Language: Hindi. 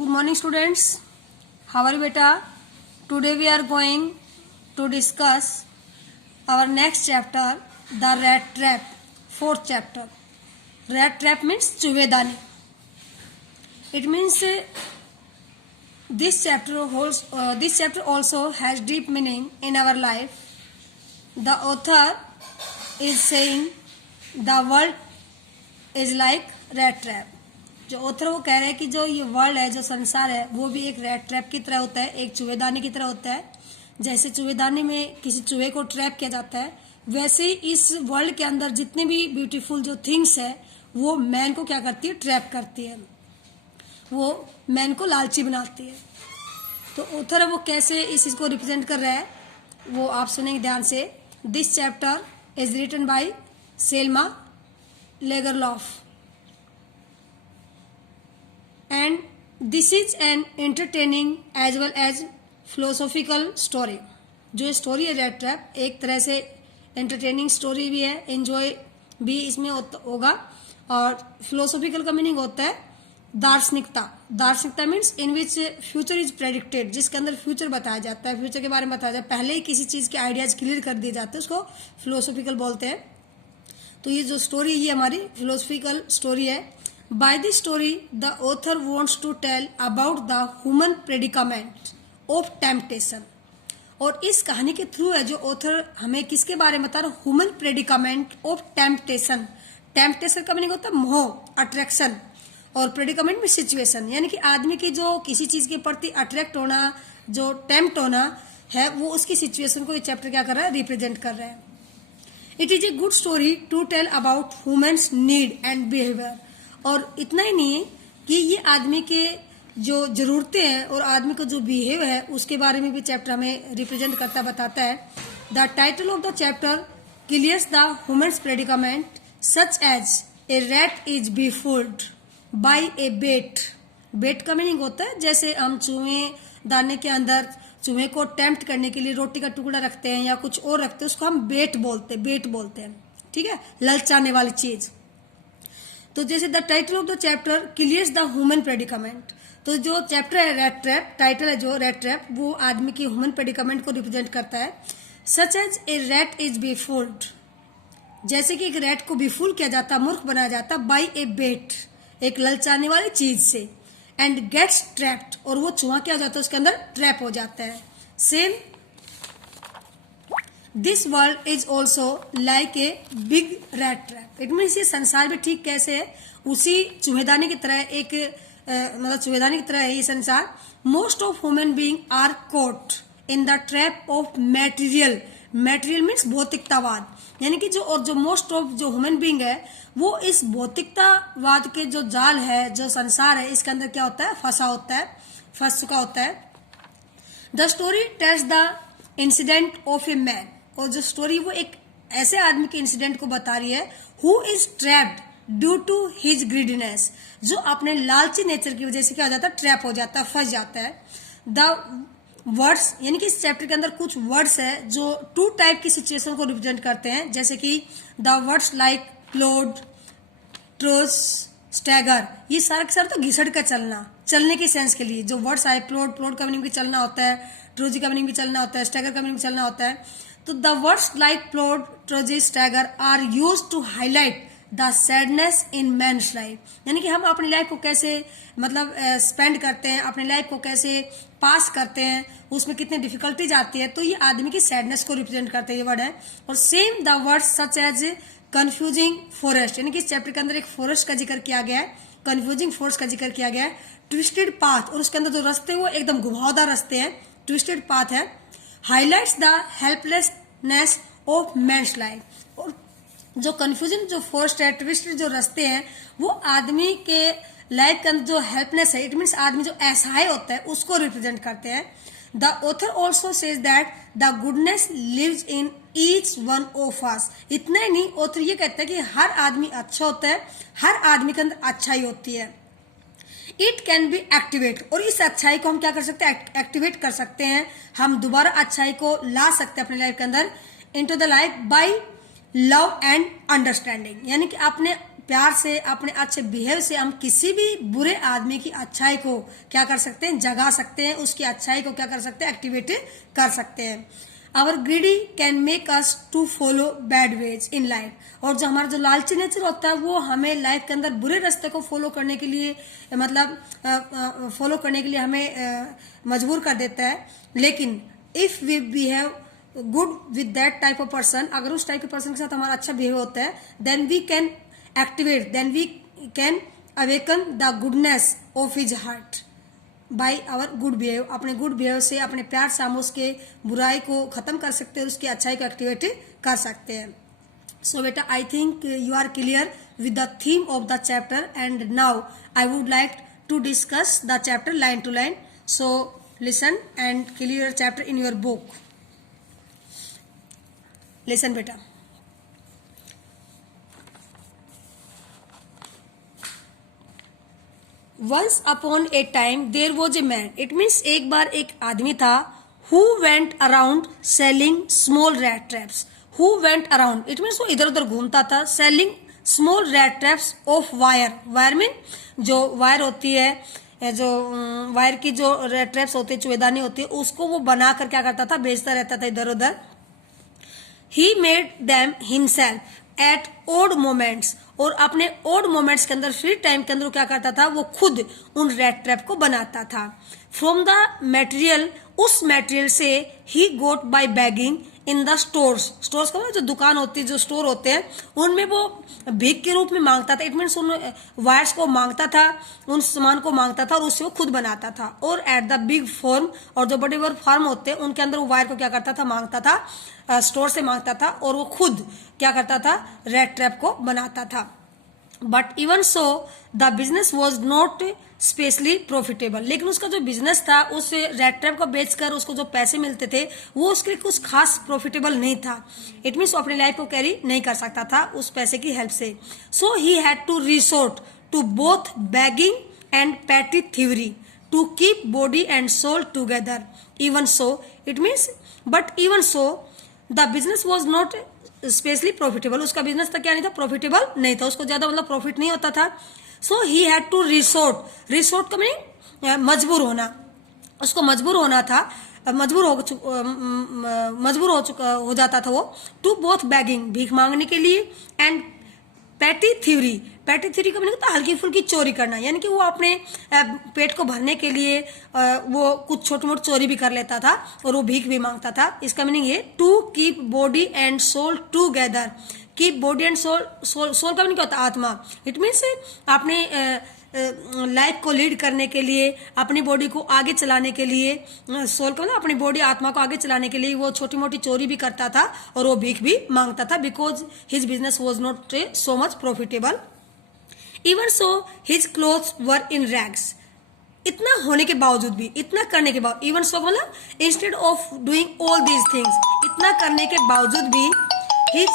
Good morning students. How are you beta? Today we are going to discuss our next chapter, the rat trap. Fourth chapter. Rat trap means चूहेदानी. It means this chapter also has deep meaning in our life. The author is saying the world is like rat trap. जो ऑथर वो कह रहे हैं कि जो ये वर्ल्ड है, जो संसार है, वो भी एक रैट ट्रैप की तरह होता है, एक चूहेदानी की तरह होता है. जैसे चूहेदानी में किसी चूहे को ट्रैप किया जाता है, वैसे ही इस वर्ल्ड के अंदर जितने भी ब्यूटीफुल जो थिंग्स है वो मैन को क्या करती है, ट्रैप करती है, वो मैन को लालची बनाती है. तो ऑथर वो कैसे इस चीज को रिप्रेजेंट कर रहा है वो आप सुनेंगे ध्यान से. This chapter is written by Selma Lagerlof. And this is an entertaining as well as philosophical story. जो स्टोरी है रैट ट्रैप एक तरह से एंटरटेनिंग स्टोरी भी है, एंजॉय भी इसमें होगा, और फिलोसॉफिकल का मीनिंग होता है दार्शनिकता. दार्शनिकता means in which future is predicted, जिसके अंदर फ्यूचर बताया जाता है, फ्यूचर के बारे में बताया जाता है, पहले ही किसी चीज के आइडियाज क्लियर कर दिए जाते हैं, उसको फिलोसॉफिकल बोलते हैं. तो ये जो स्टोरी ये हमारी फिलोसॉफिकल स्टोरी है. By this story, the author wants to tell about the human predicament of temptation. और इस कहानी के थ्रू है जो ऑथर हमें किसके बारे में बता रहा है, human predicament of temptation. Temptation का मीनिंग होता है मोह, अट्रैक्शन, और प्रेडिकामेंट में सिचुएशन, यानी कि आदमी की जो किसी चीज के प्रति अट्रैक्ट होना, जो टेम्प्ट होना है, वो उसकी सिचुएशन को ये चैप्टर क्या कर रहा है, रिप्रेजेंट कर रहा है. It is a good story to tell about humans need and behaviour. और इतना ही नहीं कि ये आदमी के जो जरूरतें हैं और आदमी का जो बिहेव है उसके बारे में भी चैप्टर हमें रिप्रेजेंट करता बताता है. The title of the chapter clears the human's predicament such as a rat is befooled by a bait. Bait का मीनिंग होता है जैसे हम चूहे दाने के अंदर चूहे को टेम्प्ट करने के लिए रोटी का टुकड़ा रखते हैं या कुछ और रखते हैं, उसको हम बेट बोलते हैं. ठीक है, ललचाने वाली चीज. तो जैसे the title of the chapter clears the human predicament, तो जो चैप्टर है रैट ट्रैप, टाइटल है जो रैट ट्रैप, वो आदमी की ह्यूमन प्रेडिकामेंट को रिप्रेजेंट करता है. Such as a rat is befooled, जैसे कि एक रैट को बीफुल किया जाता, मूर्ख बनाया जाता, बाय ए बेट, एक ललचाने वाली चीज से, एंड गेट्स ट्रैप्ड, और वो चूहा क्या हो जाता है, उसके अंदर ट्रैप हो जाता है. Same this world is also like a big rat trap. It means ये संसार भी ठीक कैसे है, उसी चूहेदानी की तरह एक मतलब चूहेदानी की तरह है ये संसार. Most of human being are caught in the trap of material. Material means भौतिकतावाद, यानी कि जो मोस्ट ऑफ जो ह्यूमन बीइंग है वो इस भौतिकतावाद के जो जाल है, जो संसार है, इसके अंदर क्या होता है, फंस चुका होता है. The story tells the incident of a man, और जो स्टोरी वो एक ऐसे आदमी के इंसिडेंट को बता रही है, who is trapped due to his greediness, जो अपने लालची नेचर की वजह से क्या हो जाता है, ट्रैप हो जाता है, फंस जाता है. द वर्ड्स, यानी कि इस चैप्टर के अंदर कुछ वर्ड्स है जो टू टाइप की सिचुएशन को रिप्रेजेंट करते हैं, जैसे कि the words like plod, trudge, stagger, ये सारा के सारा तो घिसड़ का चलने के सेंस के लिए जो वर्ड्स आए, प्लोड का मीनिंग भी चलना होता है, ट्रोजी का मीनिंग भी चलना होता है, स्टैगर का मीनिंग भी चलना होता है. तो the words like plod, trudge, stagger are used to highlight the sadness in man's life, यानी कि हम अपनी लाइफ को कैसे मतलब स्पेंड करते हैं, अपनी लाइफ को कैसे पास करते हैं, उसमें कितनी डिफिकल्टीज आती है, तो ये आदमी की सैडनेस को रिप्रेजेंट करते हैं ये वर्ड है. और same the words such as confusing forest, यानी कि इस चैप्टर के अंदर एक फॉरेस्ट का जिक्र किया गया है, कंफ्यूजिंग फॉरेस्ट का जिक्र किया गया है. ट्विस्टेड पाथ, और उसके अंदर जो रास्ते वो एकदम घुमावदार रास्ते हैं, ट्विस्टेड पाथ है. Highlights the helplessness of man's life, और जो कंफ्यूजन जो फॉरेस्ट है, ट्विस्टेड जो रास्ते हैं, वो आदमी के लाइफ के अंदर जो हेल्पनेस है, इट मीन्स आदमी जो असहाय होता है उसको रिप्रेजेंट करते हैं. The author also says that the goodness lives in each one of us. इतना ही नहीं, ऑथर ये कहता है कि हर आदमी अच्छा होता है, हर आदमी के अंदर अच्छाई होती है. इट कैन बी एक्टिवेट, और इस अच्छाई को हम क्या कर सकते हैं, एक्टिवेट कर सकते हैं, हम दोबारा अच्छाई को ला सकते हैं अपने लाइफ के अंदर, into the life by love and understanding, यानी कि अपने प्यार से, अपने अच्छे बिहेव से हम किसी भी बुरे आदमी की अच्छाई को क्या कर सकते हैं, जगा सकते हैं, उसकी अच्छाई को क्या कर सकते हैं, एक्टिवेट कर सकते हैं। Our greedy can make us to follow bad ways in life, और जो हमारा जो लालची नेचर होता है वो हमें लाइफ के अंदर बुरे रास्ते को फॉलो करने के लिए, मतलब फॉलो करने के लिए हमें मजबूर कर देता है। लेकिन if we behave good with that type of person, अगर उस टाइप के पर्सन के साथ हमारा अच्छा बिहेव होता है, then we can activate, then we can awaken the goodness of his heart by our good behave. अपने गुड बिहेव से, अपने प्यार से हम उसके बुराई को खत्म कर सकते हैं और उसकी अच्छाई को एक्टिवेट कर सकते हैं। सो बेटा, I think you are clear with the theme of the chapter, and now I would like to discuss the chapter line to line. So listen and clear chapter in your book. Listen बेटा, once upon a time there was a man, it means एक बार एक आदमी था, who went around selling small rat traps. Who went around it means वो इधर उधर घूमता था, selling small rat traps of wire. Wire mean जो वायर होती है, जो वायर की जो रैट ट्रैप्स होती है, चुएदानी होती है, उसको वो बनाकर क्या करता था, बेचता रहता था इधर उधर। He made them himself at odd moments, और अपने ओड मोमेंट्स के अंदर, फ्री टाइम के अंदर वो क्या करता था, वो खुद उन रैट ट्रैप को बनाता था। फ्रॉम द मटेरियल, उस मटेरियल से ही got by begging in the stores. Stores का मतलब जो दुकान होती है, जो स्टोर होते हैं, उनमें वो भीख के रूप में मांगता था। इट मीन्स उन वायर्स को मांगता था, उन सामान को मांगता था और उससे वो खुद बनाता था। और एट द बिग फॉर्म, और जो बड़े बड़े फार्म होते हैं उनके अंदर वो वायर को क्या करता था, मांगता था, स्टोर से मांगता था, और वो खुद क्या करता था, रेड ट्रैप को बनाता था। But even so the business was not specially profitable, लेकिन उसका जो बिजनेस था, उस रेड ट्रैप को बेचकर उसको जो पैसे मिलते थे वो उसके लिए कुछ खास प्रॉफिटेबल नहीं था। इट मीन्स वो अपनी लाइफ को कैरी नहीं कर सकता था उस पैसे की हेल्प से। So he had to resort to both begging and petty theory to keep body and soul together. Even so it means, but even so the business was not specially profitable, उसका बिजनेस था क्या नहीं था, प्रॉफिटेबल नहीं था, उसको ज्यादा मतलब प्रॉफिट नहीं होता था। So he had to resort, resort का मीनिंग मजबूर होना, उसको मजबूर होना था, मजबूर हो जाता था वो, टू बोथ बैगिंग, भीख मांगने के लिए, and petty theory, petty theory का मीनिंग होता है हल्की फुल्की चोरी करना, यानी कि वो अपने पेट को भरने के लिए वो कुछ छोटी मोटी चोरी भी कर लेता था और वो भीख भी मांगता था। इसका मीनिंग ये, to keep body and soul together. Keep body and soul, soul का मीनिंग क्या होता है, आत्मा। इट मीन्स अपने लाइफ को लीड करने के लिए, अपनी बॉडी को आगे चलाने के लिए, सोल को ना अपनी बॉडी आत्मा को आगे चलाने के लिए वो छोटी मोटी चोरी भी करता था और वो भीख भी मांगता था, because his business was not so much profitable. Even so his clothes were in rags, इतना होने के बावजूद भी, इतना करने के बाद, इवन सो मतलब instead of doing all these things, इतना करने के बावजूद भी हिज